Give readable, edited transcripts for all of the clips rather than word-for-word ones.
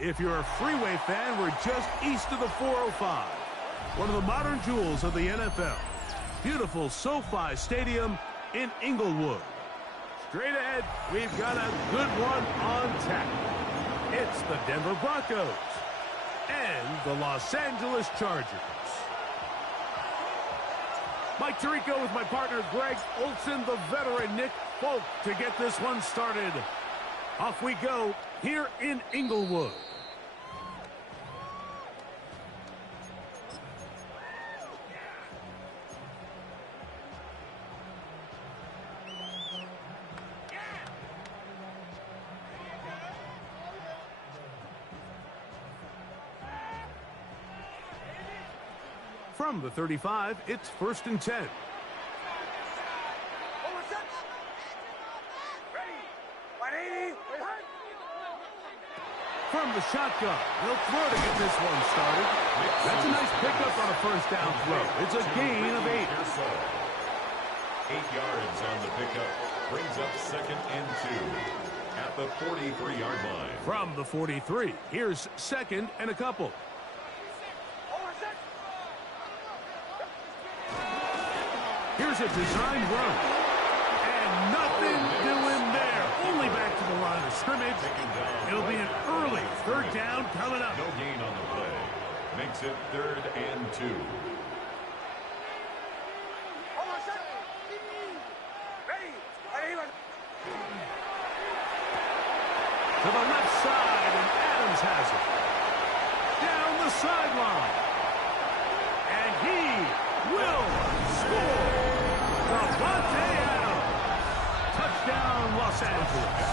If you're a freeway fan, we're just east of the 405. One of the modern jewels of the NFL. Beautiful SoFi Stadium in Inglewood. Straight ahead, we've got a good one on tap. It's the Denver Broncos and the Los Angeles Chargers. Mike Tirico with my partner Greg Olson, the veteran Nick Folk to get this one started. Off we go here in Inglewood. From the 35, it's 1st and 10. From the shotgun, they'll throw to get this one started. That's a nice pickup on a first down throw. It's a gain of 8. 8 yards on the pickup. Brings up 2nd and 2 at the 43-yard line. From the 43, here's 2nd and a couple. Here's a design run. And nothing doing there. Only back to the line of scrimmage. It'll be an early 3rd down coming up. No gain on the play. Makes it 3rd and 2. To the left side, and Adams has it. Down the sideline. And he will score. Davante Adams. Touchdown, Los Angeles.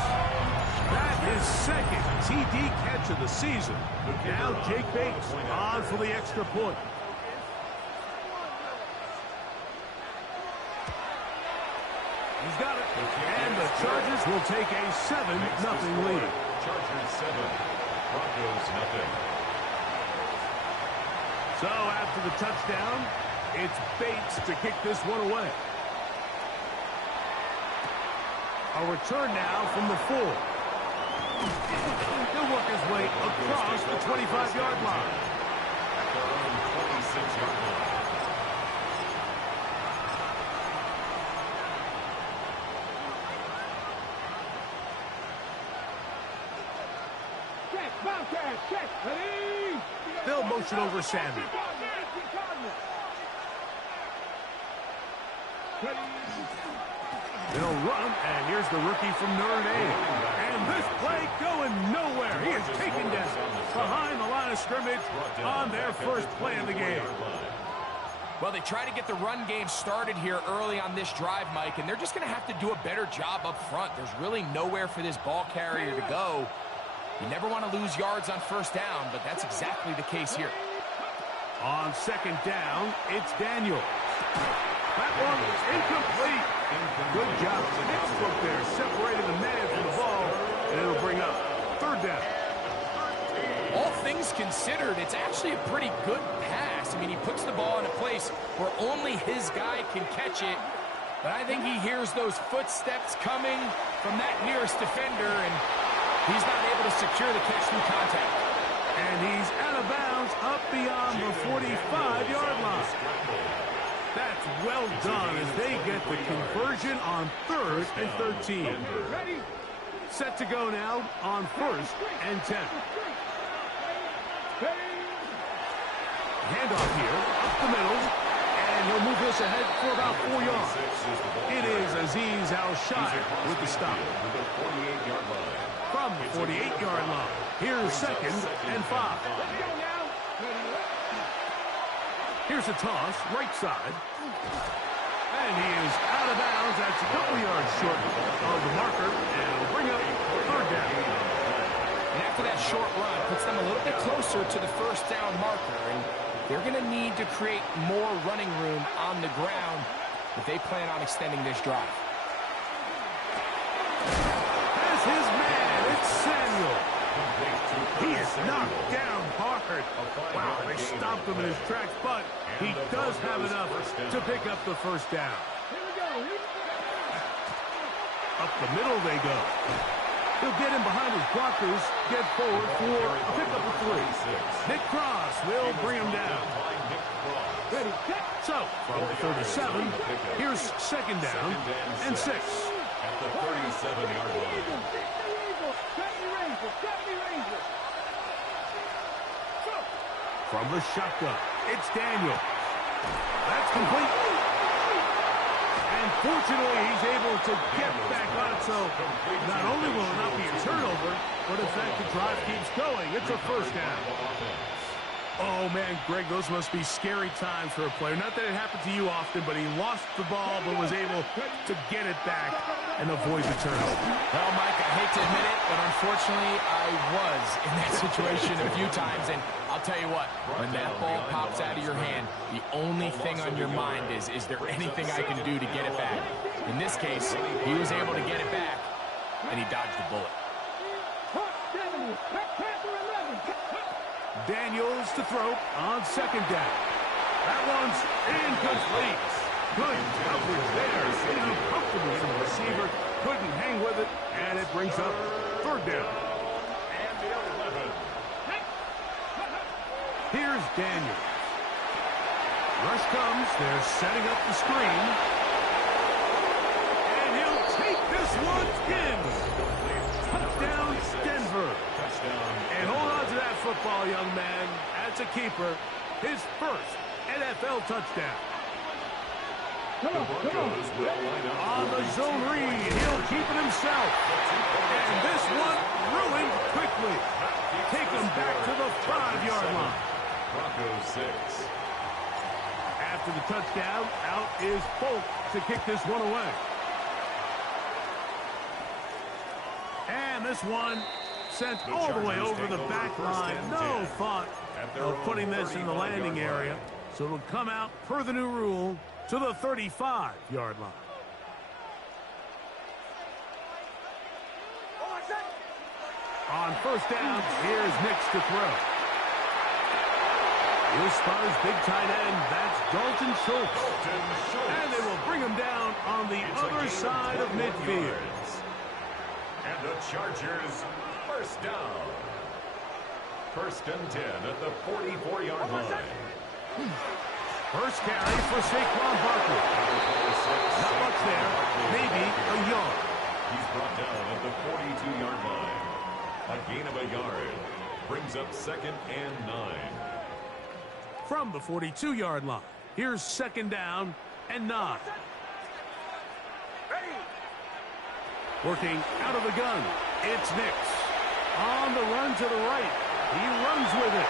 That is 2nd TD catch of the season. Now Jake Bates on for the extra point. He's got it. And the Chargers will take a 7-0 lead. Chargers 7, Broncos nothing. So after the touchdown, it's Bates to kick this one away. A return now from the 4. He'll work his way across the 25-yard line. At their own 26-yard line. They'll motion over Samuel. They'll run, and here's the rookie from Notre Dame. And this play going nowhere. He is taken down behind the line of scrimmage on their first play of the game. Well, they try to get the run game started here early on this drive, Mike, and they're just going to have to do a better job up front. There's really nowhere for this ball carrier to go. You never want to lose yards on first down, but that's exactly the case here. On 2nd down, it's Daniel. That one is incomplete. Good job. Nick there separating the man from the ball, and it'll bring up 3rd down. All things considered, it's actually a pretty good pass. I mean, he puts the ball in a place where only his guy can catch it. But I think he hears those footsteps coming from that nearest defender, and he's not able to secure the catch through contact. And he's out of bounds up beyond the 45-yard line. That's well done as they get the conversion on 3rd and 13. Set to go now on 1st and 10. Handoff here, up the middle, and he'll move this ahead for about 4 yards. It is Azeez Al-Shire with the stop. From the 48-yard line, here's 2nd and 5. Here's a toss, right side. And he is out of bounds. That's a couple yards short of the marker, and it'll bring up 3rd down. And after that short run, puts them a little bit closer to the first down marker, and they're going to need to create more running room on the ground if they plan on extending this drive. As his man, it's Samuel. He is knocked down hard. Wow, they stopped him in his tracks, but he does have enough to pick up the first down. Up the middle they go. He'll get in behind his blockers, get forward for a pickup of 3. Nick Cross will bring him down. Ready, so, from the 37, here's second down and 6. At the 37-yard line. From the shotgun, it's Daniel. That's complete. And fortunately, he's able to get back on it, so not only will it not be a turnover, but in fact, the drive keeps going. It's a first down. Oh, man, Greg, those must be scary times for a player. Not that it happened to you often, but he lost the ball but was able to get it back and avoid the turnover. Well, Mike, I hate to admit it, but unfortunately, I was in that situation a few times. And I'll tell you what, when that ball pops out of your hand, the only thing on your mind is there anything I can do to get it back? In this case, he was able to get it back, and he dodged the bullet. Daniels to throw on second down. That one's incomplete. Good coverage there. Too comfortable for the receiver. Couldn't hang with it, and it brings up third down. And the 11. Here's Daniels. Rush comes. They're setting up the screen. And he'll take this one in. Touchdown, Denver. And hold on to that football, young man. That's a keeper. His first NFL touchdown. On the zone read, he'll keep it himself. And this one ruined quickly. Take him back to the 5-yard line. Broncos 6. After the touchdown, out is Folk to kick this one away. And this one sent all the way over the back line. No thought of putting this in the landing area. So it'll come out, per the new rule, to the 35-yard line. On first down, here's Nix to throw. He'll spot his big tight end. That's Dalton Schultz. And they will bring him down on the other side of midfield. And the Chargers, first down. First and 10 at the 44-yard line. First carry for Saquon Barkley. Not much there. Maybe a yard. He's brought down at the 42-yard line. A gain of a yard. Brings up second and 9. From the 42-yard line, here's second down and 9. Working out of the gun, it's Nix. On the run to the right. He runs with it.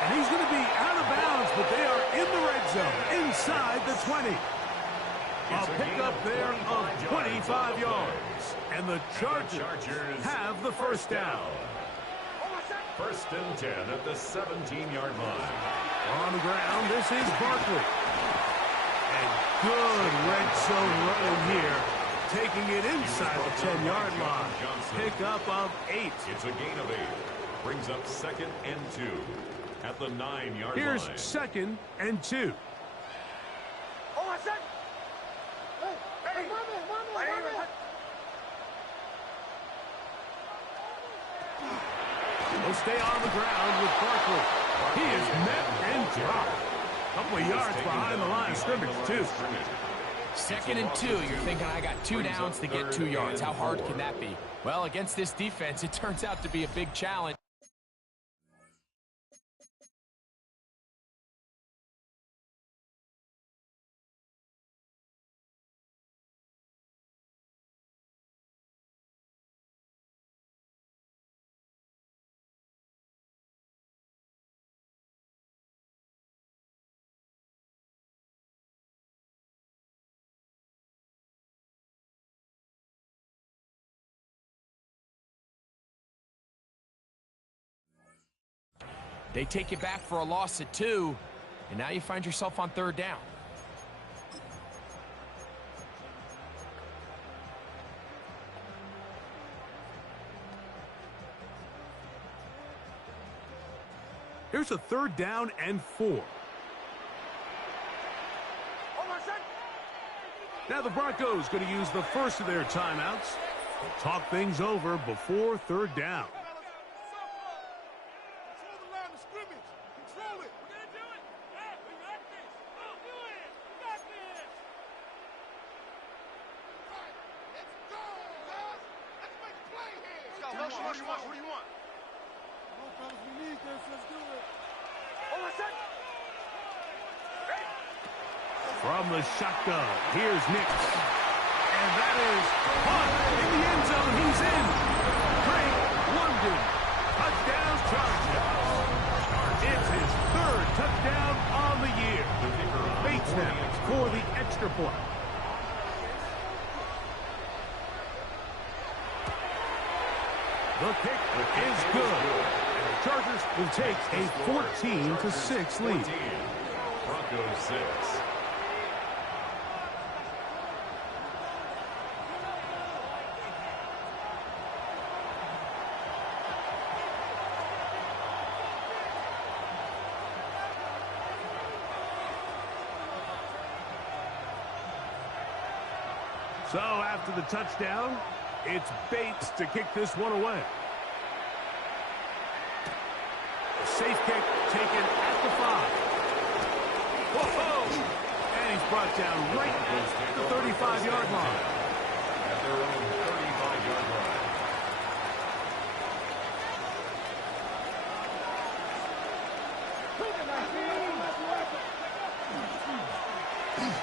And he's going to be out of bounds, but they are in the red zone, inside the 20. A pickup there of 25 yards. And the Chargers have the first down. First and 10 at the 17-yard line. On the ground, this is Barkley. And good red zone running here. Taking it inside the 10-yard line. Pickup of 8. It's a gain of 8. Brings up second and 2 at the 9-yard line. Here's second and 2. He'll stay on the ground with Barkley. He is met and dropped. A couple of yards behind the line of scrimmage, too. Second and 2, you're thinking I got 2 downs to get 2 yards. How hard can that be? Well, against this defense, it turns out to be a big challenge. They take you back for a loss at 2, and now you find yourself on third down. Here's a third down and 4. Now the Broncos going to use the first of their timeouts. Talk things over before third down. From the shotgun, here's Nick. And that is caught in the end zone. He's in. Great London. Touchdown Chargers. It's his third touchdown on the year. Bates now for the extra point. The kick is good. And the Chargers will take a 14-6 lead. Broncos 6. So after the touchdown, it's Bates to kick this one away. A safe kick taken at the 5. Whoa! And he's brought down right at the 35-yard line. At their own 35-yard line.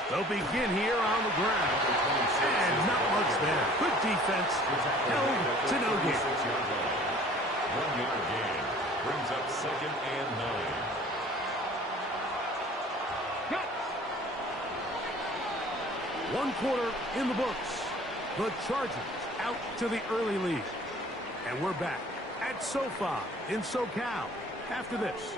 They'll begin here on the ground. And not much there. Good defense. Held to no gain. 1-yard gain. Brings up 2nd and 9. One quarter in the books. The Chargers out to the early lead. And we're back at SoFi in SoCal after this.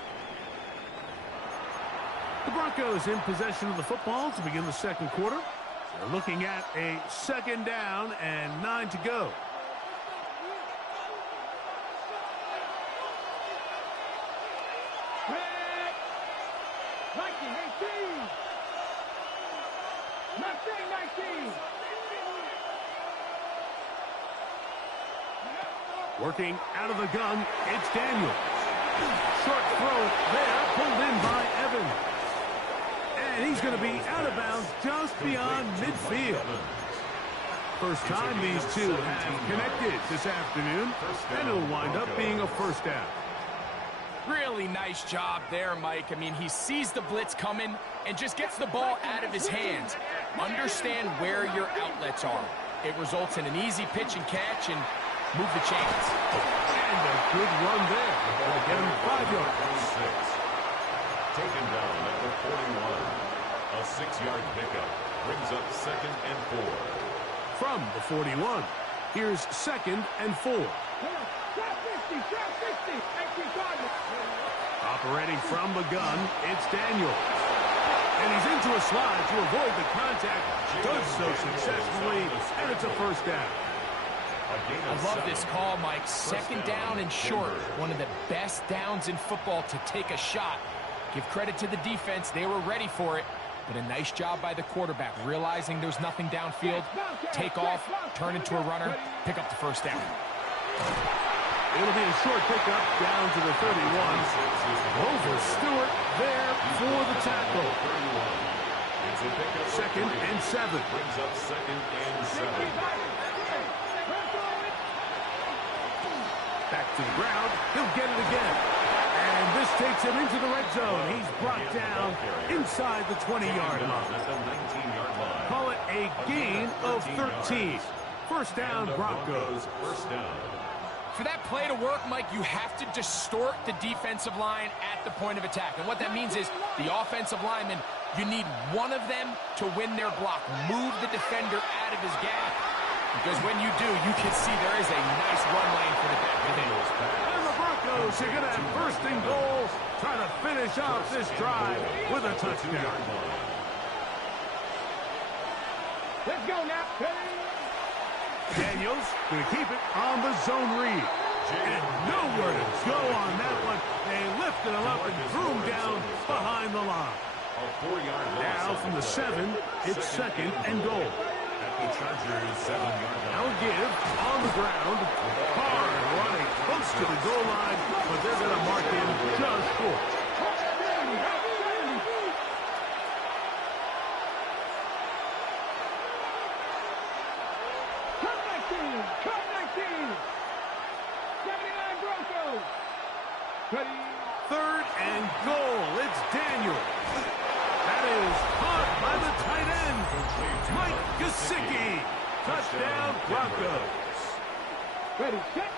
The Broncos in possession of the football to begin the second quarter. They're looking at a 2nd down and 9 to go. Working out of the gun, it's Daniels. Short throw there, pulled in by Evans. And he's going to be out of bounds just beyond midfield. First time these two have connected this afternoon, and it'll wind up being a first down. Really nice job there, Mike. I mean, he sees the blitz coming and just gets the ball out of his hands. Understand where your outlets are. It results in an easy pitch and catch and move the chains. And a good run there. Gonna get him 5 yards. Taken down at the 41. A 6-yard pickup brings up 2nd and 4. From the 41, here's 2nd and 4. Operating from the gun, it's Daniels. And he's into a slide to avoid the contact. Does so successfully, and it's a first down. I love this call, Mike. 2nd down and short. One of the best downs in football to take a shot. Give credit to the defense. They were ready for it. But a nice job by the quarterback, realizing there's nothing downfield. Take off, turn into a runner, pick up the first down. It'll be a short pickup down to the 31. Over Stewart there for the tackle. 2nd and 7. Brings up 2nd and 7. Back to the ground. He'll get it again. And this takes him into the red zone. He's brought down inside the 20-yard line. At the 19-yard line. Call it a gain of 13. First down, Broncos. First down. For that play to work, Mike, you have to distort the defensive line at the point of attack. And what that means is the offensive lineman, you need one of them to win their block. Move the defender out of his gap. Because when you do, you can see there is a nice run lane for the back of the field. And the Broncos are going to have first and goal, trying to finish off this drive with a touchdown. Let's go now. Daniels going to keep it on the zone read. And nowhere to go on that one. They lifted him up and threw him down behind the line. A 4-yard loss. Now from the 7, it's 2nd and goal. At the Chargers 7-yard line. Now give on the ground. Hard running close to the goal line, but they're going to mark him just short. Cut 19. 79 Broncos. Ready. Third and goal. It's Daniel. That is caught by the tight end, Mike Gesicki. Touchdown, Broncos. Ready, set.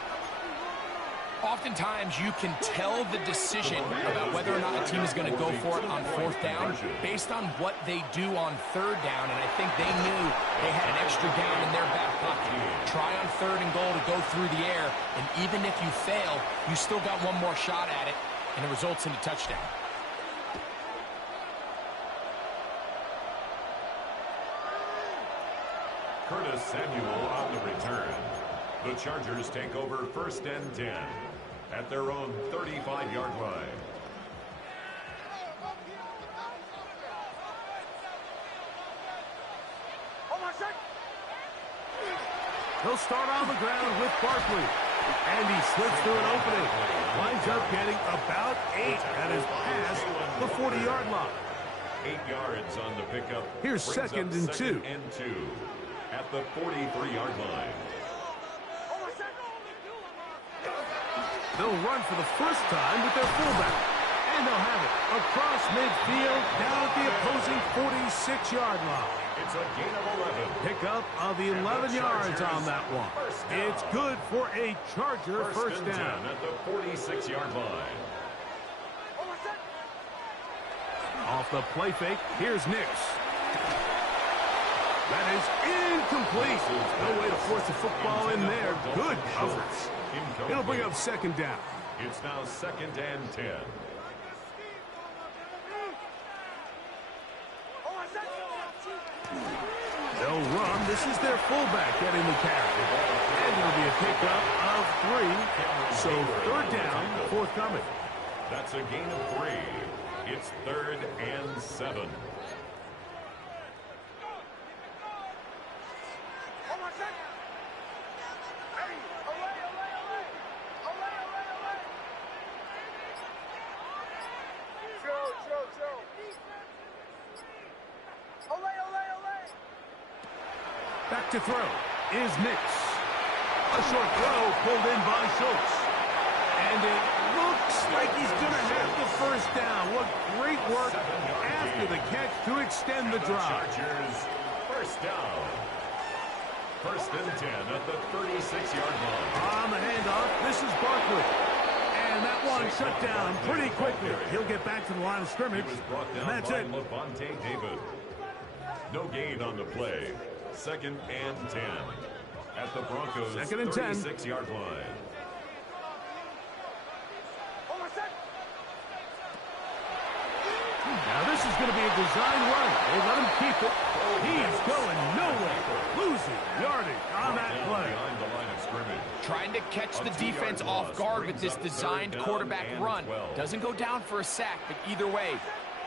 Oftentimes, you can tell the decision about whether or not a team is going to go for it on fourth down based on what they do on third down, and I think they knew they had an extra down in their back pocket. Try on third and goal to go through the air, and even if you fail, you still got one more shot at it, and it results in a touchdown. Curtis Samuel on the return. The Chargers take over 1st and 10 at their own 35-yard line. He'll start on the ground with Barkley. And he slips through an opening. Winds up getting about 8. That is past the 40-yard line. 8 yards on the pickup. Here's Brings second up and 2. 2nd and 2 at the 43-yard line. They'll run for the first time with their fullback. And they'll have it across midfield down at the opposing 46-yard line. It's a gain of 11. Pickup of 11 yards on that one. It's good for a Charger first down. At the 46-yard line. Off the play fake, here's Nix. That is incomplete. No way to force the football in there. Good coverage. It'll bring up second down. It's now 2nd and 10. They'll run. This is their fullback getting the carry. And it'll be a pickup of 3. So third down, forthcoming. That's a gain of 3. It's 3rd and 7. Back to throw is Nix. A short throw pulled in by Schultz. And it looks like he's going to have the first down. What great work after the catch to extend the drive. Chargers first down. 1st and 10 at the 36-yard line. On the handoff, this is Barkley. And that one shut down pretty quickly. He'll get back to the line of scrimmage. He was brought down And that's by it. Levante David. No gain on the play. 2nd and 10 at the Broncos' 2nd and 10. 36-yard line. Now this is going to be a design run. They let him keep it. He's going nowhere. Losing yardage on that play. Behind the line of scrimmage. Trying to catch the defense off guard with this designed quarterback run. Doesn't go down for a sack, but either way,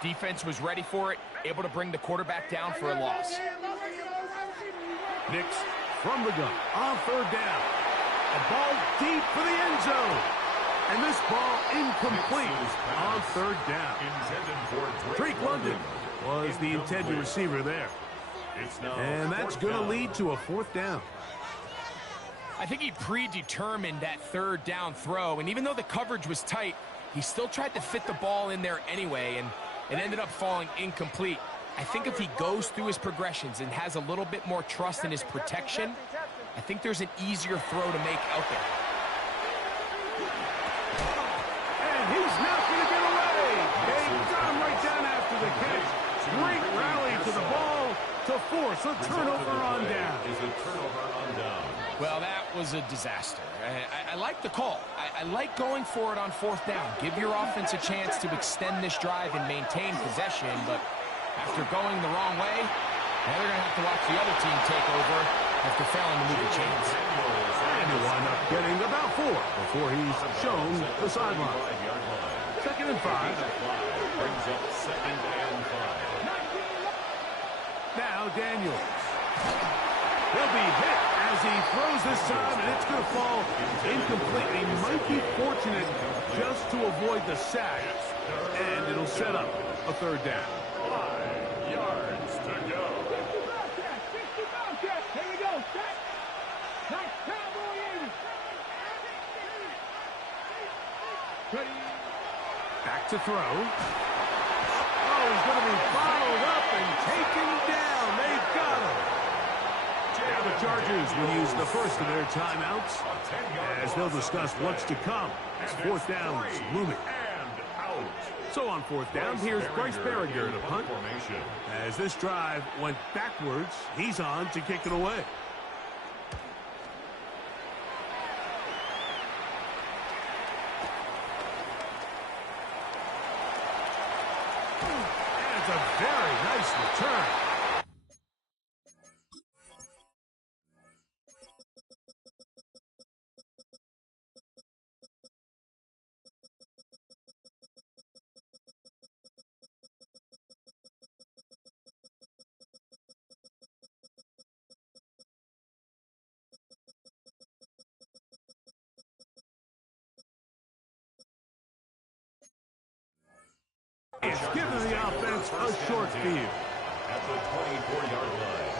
defense was ready for it, able to bring the quarterback down for a loss. Nix from the gun on third down. A ball deep for the end zone. And this ball incomplete on third down. Intended for Drake London was the intended receiver there. It's now And that's going to down. lead to a fourth down. I think he predetermined that third down throw, and even though the coverage was tight, he still tried to fit the ball in there anyway, and it ended up falling incomplete. I think if he goes through his progressions and has a little bit more trust in his protection, I think there's an easier throw to make out there. And he's not going to get away. They got him right down after the catch. Great rally to the ball to force a turnover on down. Is a turnover on down. Well, that was a disaster. I like the call. I like going for it on fourth down. Give your offense a chance to extend this drive and maintain possession, but after going the wrong way, now they're going to have to watch the other team take over after failing to move the chains. And he'll wind up getting about 4 before he's shown the sideline. 2nd and 5. Brings up 2nd and 5. Now Daniels. He'll be hit as he throws this time, and it's going to fall incomplete. He might be fortunate just to avoid the sack, and it'll set up a third down. 5 yards to go. 60 Bobcats. Here we go. Set. Nice cowboy in. Ready. Back to throw. Oh, he's going to be followed up and taken down. They've got him. Now the Chargers will use the first of their timeouts as they'll discuss what's to come. It's fourth down looming. So on fourth down, here's Bryce Berringer to punt. As this drive went backwards, he's on to kick it away. And it's a very nice return. It's giving the offense a short field. At the 24-yard line.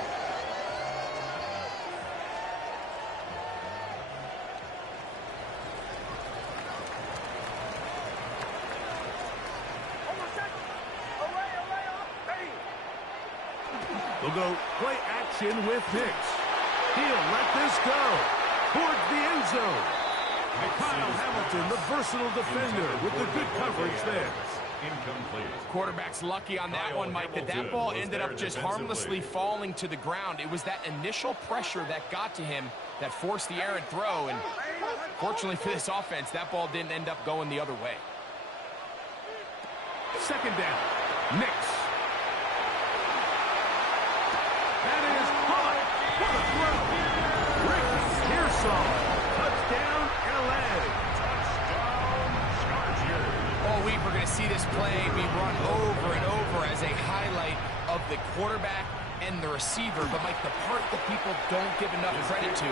They'll go play action with Hicks. He'll let this go towards the end zone. Kyle Hamilton, the versatile defender, with the good coverage there. Incomplete. Quarterback's lucky on that one, Mike, that ball ended up just harmlessly falling to the ground. It was that initial pressure that got to him that forced the errant throw, and fortunately for this offense, that ball didn't end up going the other way. Second down. Knicks. That is caught. What a throw. Rick Pearsall. Touchdown, L.A. All week we're going to see this play be run over and over as a highlight of the quarterback and the receiver. But, Mike, the part that people don't give enough credit to,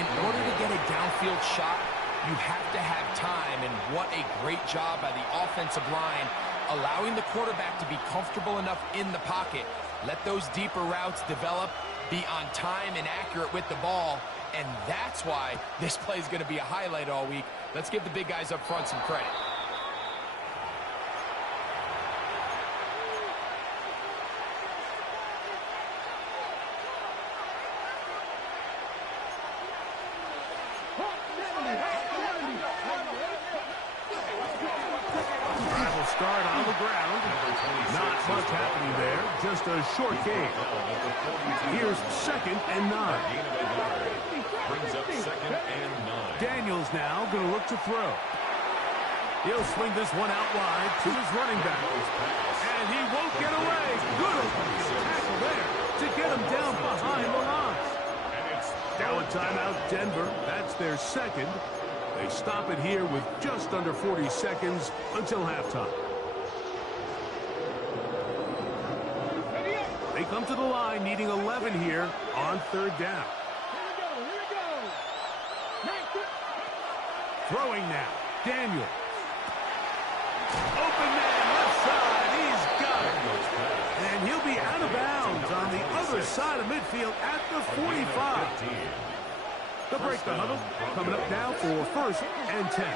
in order to get a downfield shot, you have to have time. And what a great job by the offensive line, allowing the quarterback to be comfortable enough in the pocket, let those deeper routes develop, be on time and accurate with the ball. And that's why this play is going to be a highlight all week. Let's give the big guys up front some credit. Start on the ground. Not much happening there. Just a short game. Here's 2nd and 9. Brings up 2nd and 9. Daniels now going to look to throw. He'll swing this one out wide to his running back. And he won't get away. Good tackle there to get him down behind the line. Now a timeout, Denver. That's their second. They stop it here with just under 40 seconds until halftime. They come to the line needing 11 here on third down. Here we go. Throwing now. Daniel. Open man left side. He's got it. And he'll be out of bounds on the other side of midfield at the 45. They'll break the huddle. Coming up now for 1st and 10.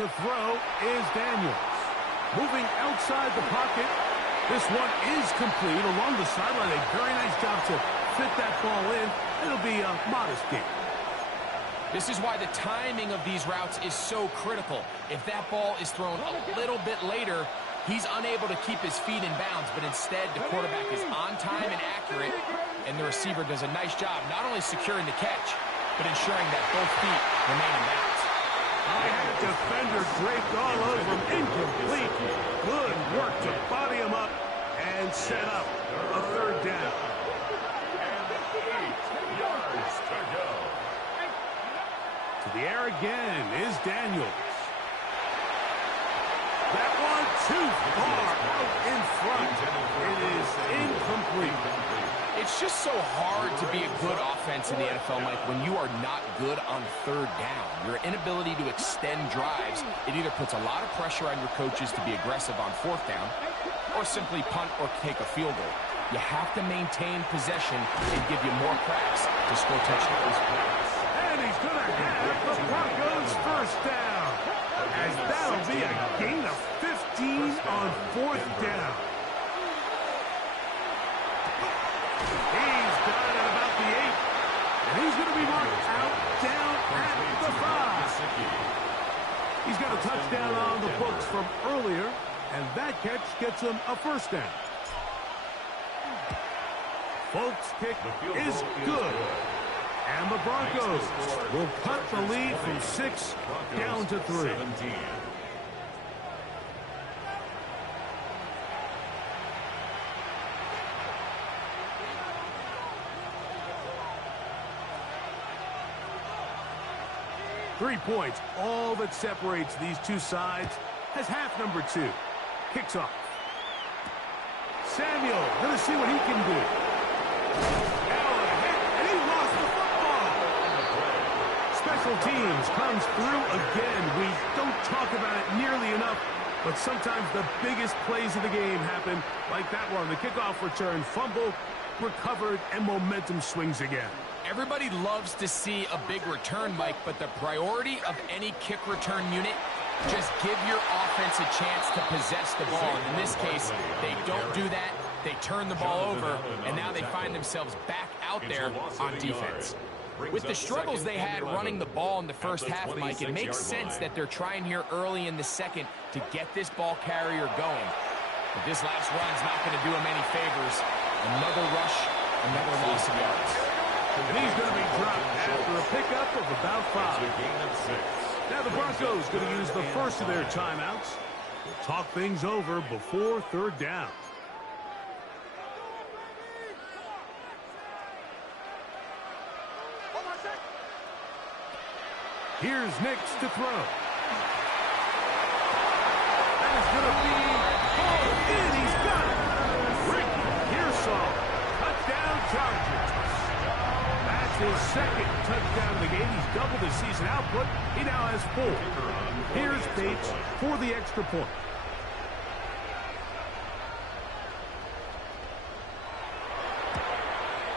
To throw is Daniels. Moving outside the pocket. This one is complete along the sideline. A very nice job to fit that ball in. It'll be a modest gain. This is why the timing of these routes is so critical. If that ball is thrown a little bit later, he's unable to keep his feet in bounds, but instead the quarterback is on time and accurate, and the receiver does a nice job not only securing the catch, but ensuring that both feet remain in bounds. I had a defender draped all over him. Incomplete. Good work to body him up and set up a third down. And 8 yards to go. To the air again is Daniels. That too far out in front. It is incomplete. It's just so hard to be a good offense in the NFL, Mike, when you are not good on third down. Your inability to extend drives, it either puts a lot of pressure on your coaches to be aggressive on fourth down or simply punt or take a field goal. You have to maintain possession and give you more cracks to score touchdowns. And he's going to have the Broncos first down. As that'll be a gain of 15 on fourth down. He's got it at about the 8. And he's going to be marked out down at the 5. He's got a touchdown on the books from earlier, and that catch gets him a first down. Folks' kick is good. And the Broncos will cut the lead from 6 down to 3. 3 points, all that separates these two sides, as half number 2 kicks off. Samuel going to see what he can do. Now a hit, and he lost the football. Special teams comes through again. We don't talk about it nearly enough, but sometimes the biggest plays of the game happen like that one. The kickoff return, fumble, recovered, and momentum swings again. Everybody loves to see a big return, Mike, but the priority of any kick return unit, just give your offense a chance to possess the ball. And in this case, they don't do that. They turn the ball over, and now they find themselves back out there on defense. With the struggles they had running the ball in the first half, Mike, it makes sense that they're trying here early in the second to get this ball carrier going. But this last run's not going to do him any favors. Another rush, another loss of yards. And he's going to be dropped after a pickup of about 5. Now the Broncos going to use the first of their timeouts. We'll talk things over before third down. Here's Nix to throw. That is going to be ball in. He's got it. Ricky Pearsall. Touchdown Chargers. That's his second touchdown of the game. He's doubled his season output. He now has 4. Here's Bates for the extra point.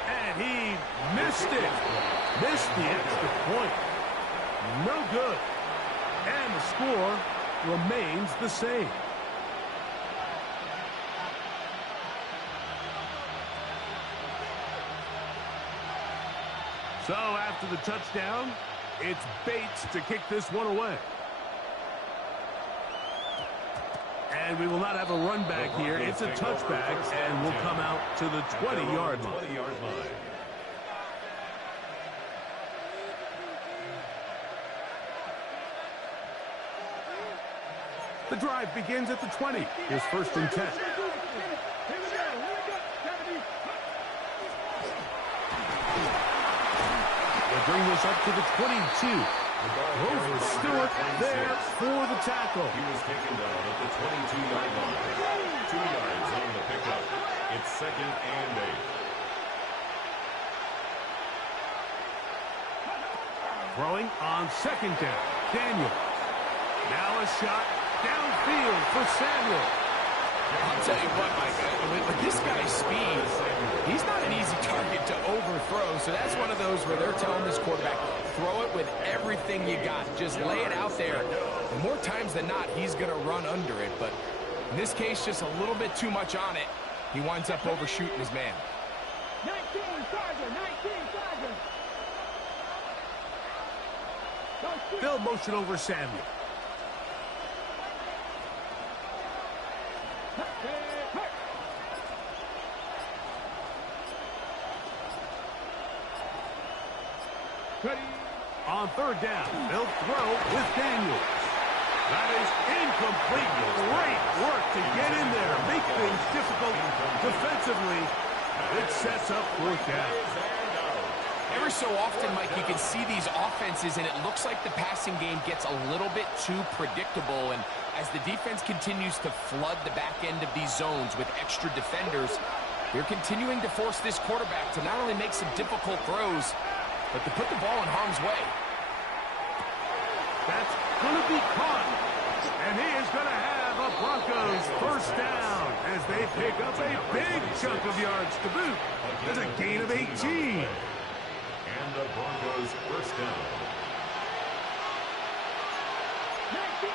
And he missed it. Missed the extra point. No good. And the score remains the same. So after the touchdown, it's Bates to kick this one away. And we will not have a run back here. It's a touchback, and will come out to the 20-yard line. The drive begins at the 20. Here's first and 10. They'll bring this up to the 22. Rover Stewart there for the tackle. He was taken down at the 22-yard line. 2 yards on the pickup. It's 2nd and 8. Throwing on second down. Daniel. Now a shot downfield for Samuel. I'll tell you what, Mike, with this guy's speed, he's not an easy target to overthrow, so that's one of those where they're telling this quarterback, throw it with everything you got. Just lay it out there. And more times than not, he's going to run under it, but in this case, just a little bit too much on it. He winds up overshooting his man. 19, Sergeant, 19, Sergeant. They'll motion over Samuel. On third down, they'll throw with Daniels. That is incomplete. Great work to get in there, make things difficult defensively. It sets up fourth down. Every so often, Mike, you can see these offenses, and it looks like the passing game gets a little bit too predictable. And as the defense continues to flood the back end of these zones with extra defenders, they're continuing to force this quarterback to not only make some difficult throws, but to put the ball in harm's way. That's going to be caught. And he is going to have a Broncos first down as they pick up a big chunk of yards to boot. There's a gain of 18. And the Broncos first down. 19.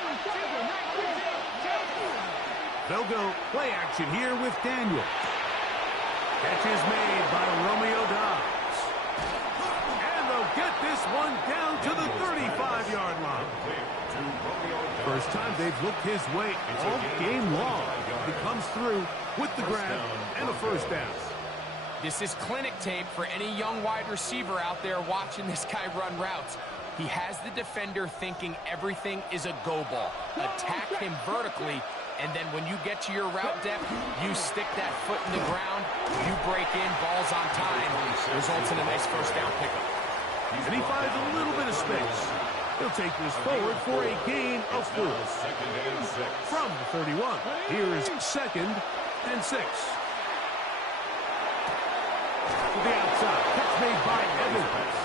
They'll go play action here with Daniel. Catch is made by Romeo Dobbs. And they'll get this one down to the 35-yard line. First time they've looked his way all game long. He comes through with the grab and a first down. This is clinic tape for any young wide receiver out there watching this guy run routes. He has the defender thinking everything is a go ball. Attack him vertically, and then when you get to your route depth, you stick that foot in the ground, you break in, balls on time, results in a nice first down pickup. And he finds a little bit of space. He'll take this forward for a gain of 4. From the 31, here's 2nd and 6. To the outside, catch made by Evans.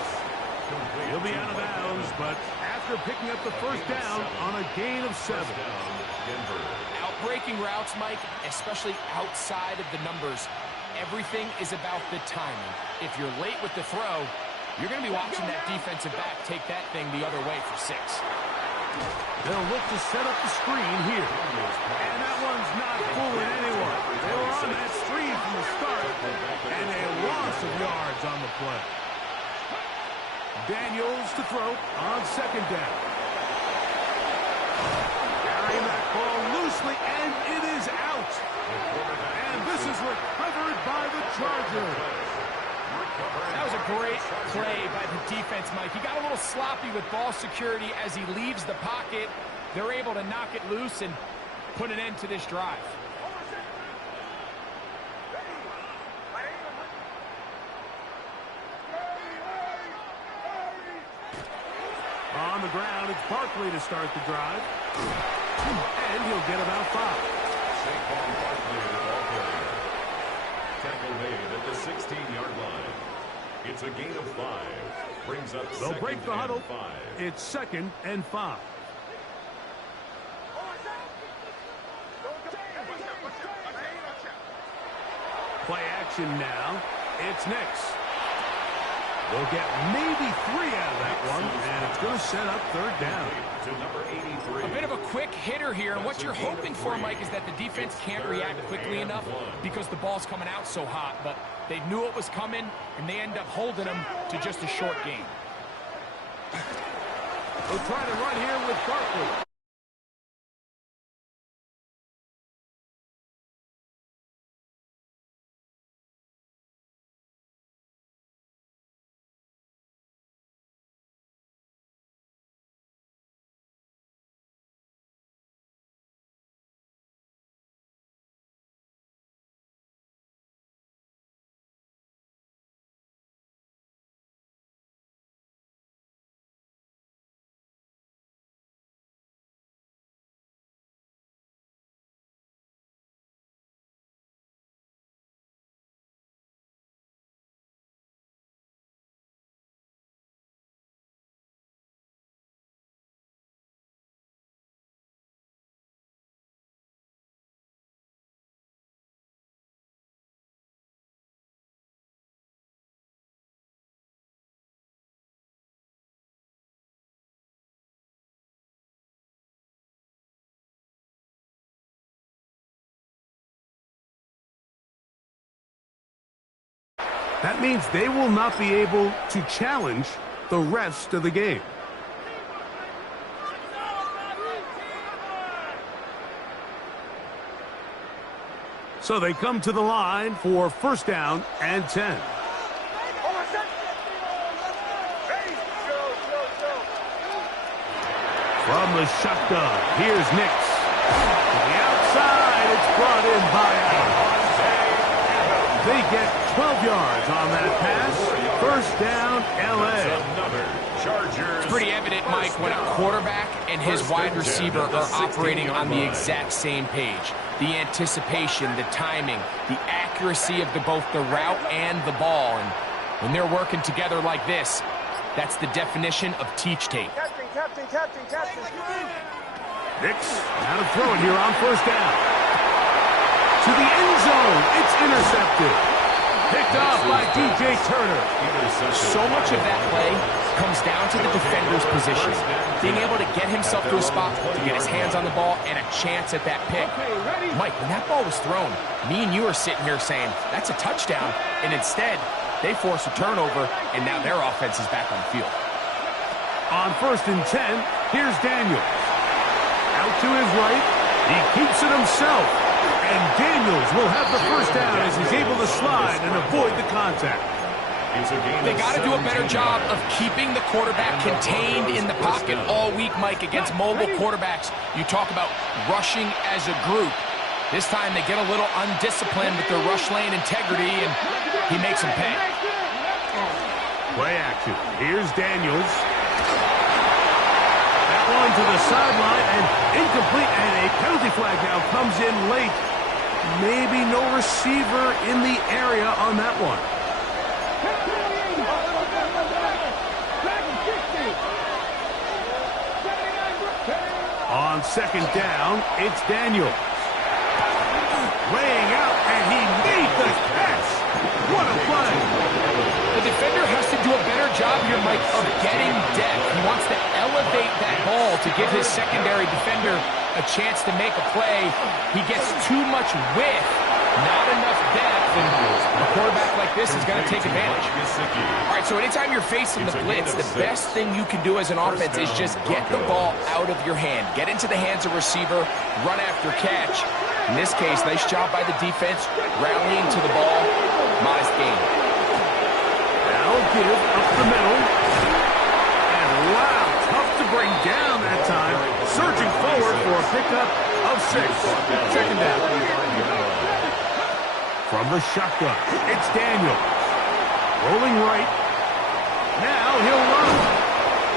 He'll be out of bounds, but after picking up the first down on a gain of 7. Outbreaking routes, Mike, especially outside of the numbers, everything is about the timing. If you're late with the throw, you're going to be watching that defensive back take that thing the other way for 6. They'll look to set up the screen here. And that one's not fooling anyone. They were on that screen from the start, and a loss of yards on the play. Daniels to throw on 2nd down. Carrying that ball loosely, and it is out. And this is recovered by the Chargers. That was a great play by the defense, Mike. He got a little sloppy with ball security as he leaves the pocket. They're able to knock it loose and put an end to this drive. On the ground, it's Barkley to start the drive. And he'll get about 5. Saquon Barkley, the ball carrier. Tackle made at the 16-yard line. It's a gain of 5. Brings up They'll second break the huddle. and 5. It's 2nd and 5. Play action now. It's Nix. They'll get maybe 3 out of that one, and it's going to set up 3rd down. To number 83. A bit of a quick hitter here, and what you're hoping for, Mike, is that the defense can't react quickly enough because the ball's coming out so hot, but they knew it was coming, and they end up holding them to just a short gain. They'll try to run here with Barkley. That means they will not be able to challenge the rest of the game. So they come to the line for first down and 10. From the shotgun, here's Nix. To the outside, it's brought in by Allen. They get 12 yards on that pass. First down, LA. Another Chargers. It's pretty evident, Mike, when a quarterback and his wide receiver are operating on the exact same page. The anticipation, the timing, the accuracy of both the route and the ball. And when they're working together like this, that's the definition of teach tape. Captain. Nix, now to throw it here on first down. To the end zone, it's intercepted. Picked off by DJ Turner. So much of that play comes down to the defender's position. Being able to get himself to a spot, to get his hands on the ball, and a chance at that pick. Mike, when that ball was thrown, me and you are sitting here saying, that's a touchdown. And instead, they force a turnover, and now their offense is back on the field. On 1st and 10, here's Daniels. Out to his right, he keeps it himself. And Daniels will have the first down as he's able to slide and avoid the contact. They got to do a better job of keeping the quarterback contained in the pocket all week, Mike, against mobile quarterbacks. You talk about rushing as a group. This time they get a little undisciplined with their rush lane integrity, and he makes them pay. Play action. Here's Daniels. That one to the sideline and incomplete, and a penalty flag now comes in late. Maybe no receiver in the area on that one. On 2nd down, it's Daniels. Laying out, and he made the catch. What a play. The defender has to do a better job here, Mike, of getting depth. He wants to elevate that ball to give his secondary defender a chance to make a play. He gets too much width, not enough depth, and a quarterback like this is going to take advantage. All right, so anytime you're facing the blitz, the best thing you can do as an offense is just get the ball out of your hand. Get into the hands of receiver, run after catch. In this case, nice job by the defense, rallying to the ball. Modest gain. Now give up the middle. And wow, tough to bring down that time. Surging forward for a pickup of 6. 2nd down. From the shotgun, it's Daniel. Rolling right. Now he'll run.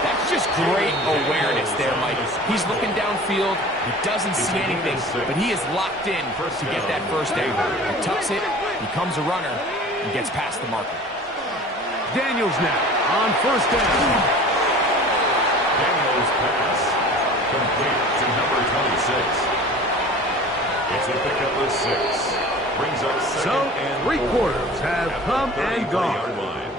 That's just great awareness there, Mike. He's looking downfield. He doesn't see anything, but he is locked in to get that first down. He tucks it, becomes a runner, and gets past the marker. Daniels now on 1st down. Daniels pass complete to number 26. It's a pickup of 6. Brings up 2nd So, and 3 4 quarters have at come the and 30-yard gone. line.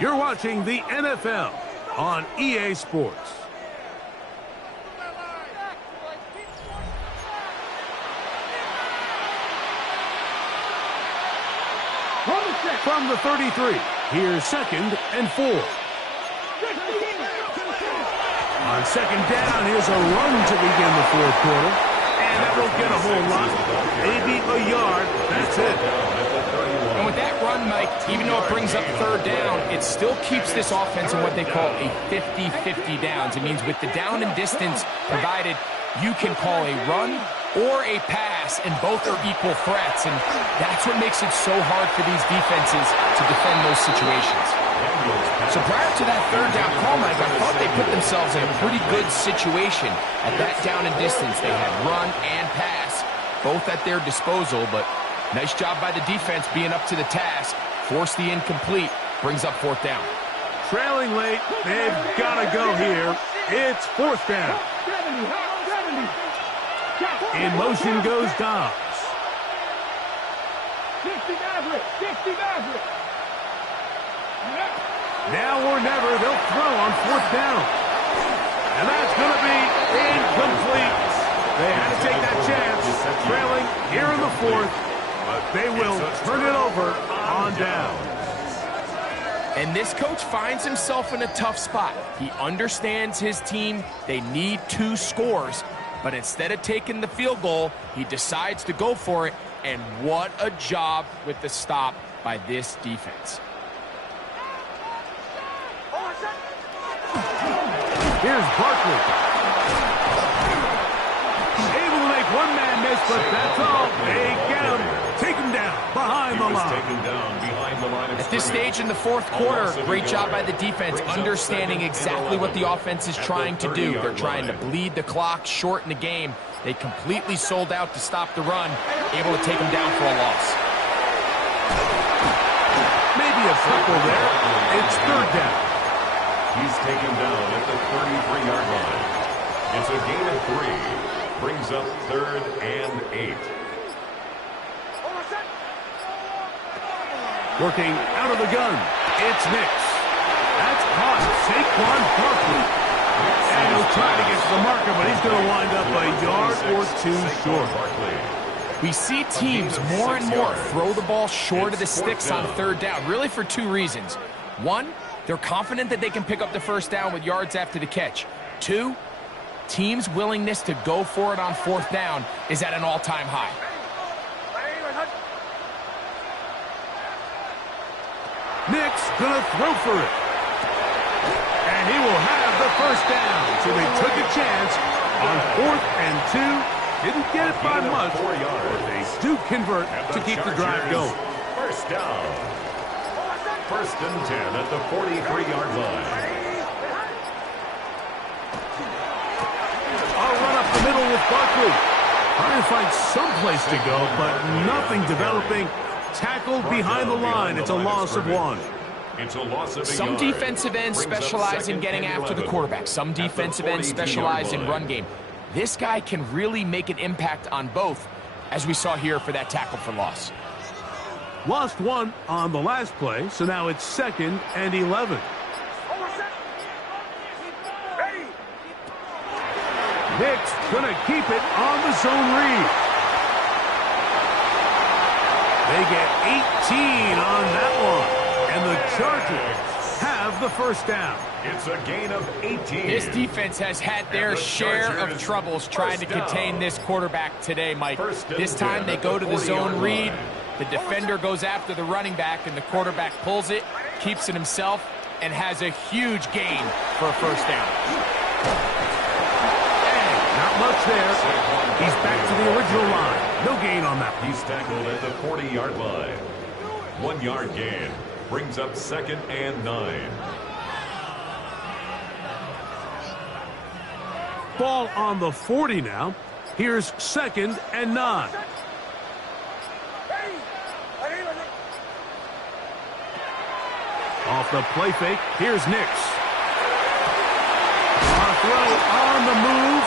You're watching the NFL on EA Sports. From the 33, here's 2nd and 4. On 2nd down, here's a run to begin the 4th quarter. And that won't get a whole lot. Maybe a yard. That's it. And with that run, Mike, even though it brings up 3rd down, it still keeps this offense in what they call a 50-50 downs. It means with the down and distance provided, you can call a run or a pass, and both are equal threats. And that's what makes it so hard for these defenses to defend those situations. So prior to that 3rd down call, Mike, I thought they put themselves in a pretty good situation at that down and distance. They had run and pass, both at their disposal, but nice job by the defense being up to the task. Force the incomplete, brings up 4th down. Trailing late, they've got to go here. It's 4th down. In motion goes Dobbs. 60 Maverick. Now or never, they'll throw on 4th down. And that's going to be incomplete. They had to take that chance, trailing here in the 4th, but they will turn it over on down. And this coach finds himself in a tough spot. He understands his team. They need 2 scores. But instead of taking the field goal, he decides to go for it. And what a job with the stop by this defense. Here's Barkley. Able to make one man miss, but that's all. They get him. Take him down behind behind the line. Taken down behind the line of At this scrimmage. stage in the fourth quarter, great job by the defense, understanding exactly what the offense is trying to do. They're trying to bleed the clock, shorten the game. They completely sold out to stop the run, able to take them down for a loss. Maybe a couple there. It's third down. He's taken down at the 33-yard line. It's a gain of 3. Brings up 3rd and 8. Working out of the gun. It's Nix. That's caught. Saquon Barkley. And he'll try to get to the marker, but he's going to wind up a yard or two short. We see teams more and more throw the ball short of the sticks on third down, really for 2 reasons. 1, they're confident that they can pick up the first down with yards after the catch. 2, teams' willingness to go for it on fourth down is at an all-time high. Nick's going to throw for it. And he will have the first down. So they took a chance on 4th and 2. Didn't get it by much, but they do convert to keep the drive going. First down. 1st and 10 at the 43-yard line. I'll run up the middle with Barkley. Trying to find some place to go, but nothing developing. Tackled behind the line. It's a loss of 1. It's a loss of a Some yard. defensive ends specialize in getting after the quarterback. Some defensive ends specialize in run game. This guy can really make an impact on both, as we saw here for that tackle for loss. Lost 1 on the last play, so now it's 2nd and 11. Nick's going to keep it on the zone read. They get 18 on that one, and the Chargers have the first down. It's a gain of 18. This defense has had their share of troubles trying to contain this quarterback today, Mike. This time they go to the zone read. The defender goes after the running back, and the quarterback pulls it, keeps it himself, and has a huge gain for a first down. Not much there. He's back to the original line. No gain on that. He's tackled at the 40-yard line. 1 yard gain. Brings up 2nd and 9. Ball on the 40 now. Here's 2nd and 9. Off the play fake. Here's Nix. A throw on the move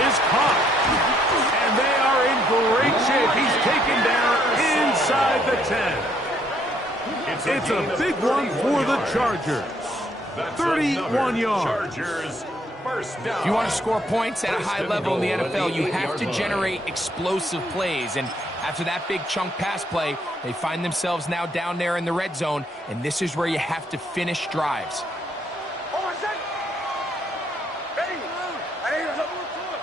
is caught. And they are in great shape. He's taken down inside the 10. It's a big one for the Chargers. 31 yards. Chargers first down. If you want to score points at a high level in the NFL, you have to generate explosive plays. And after that big chunk pass play, they find themselves now down there in the red zone, and this is where you have to finish drives.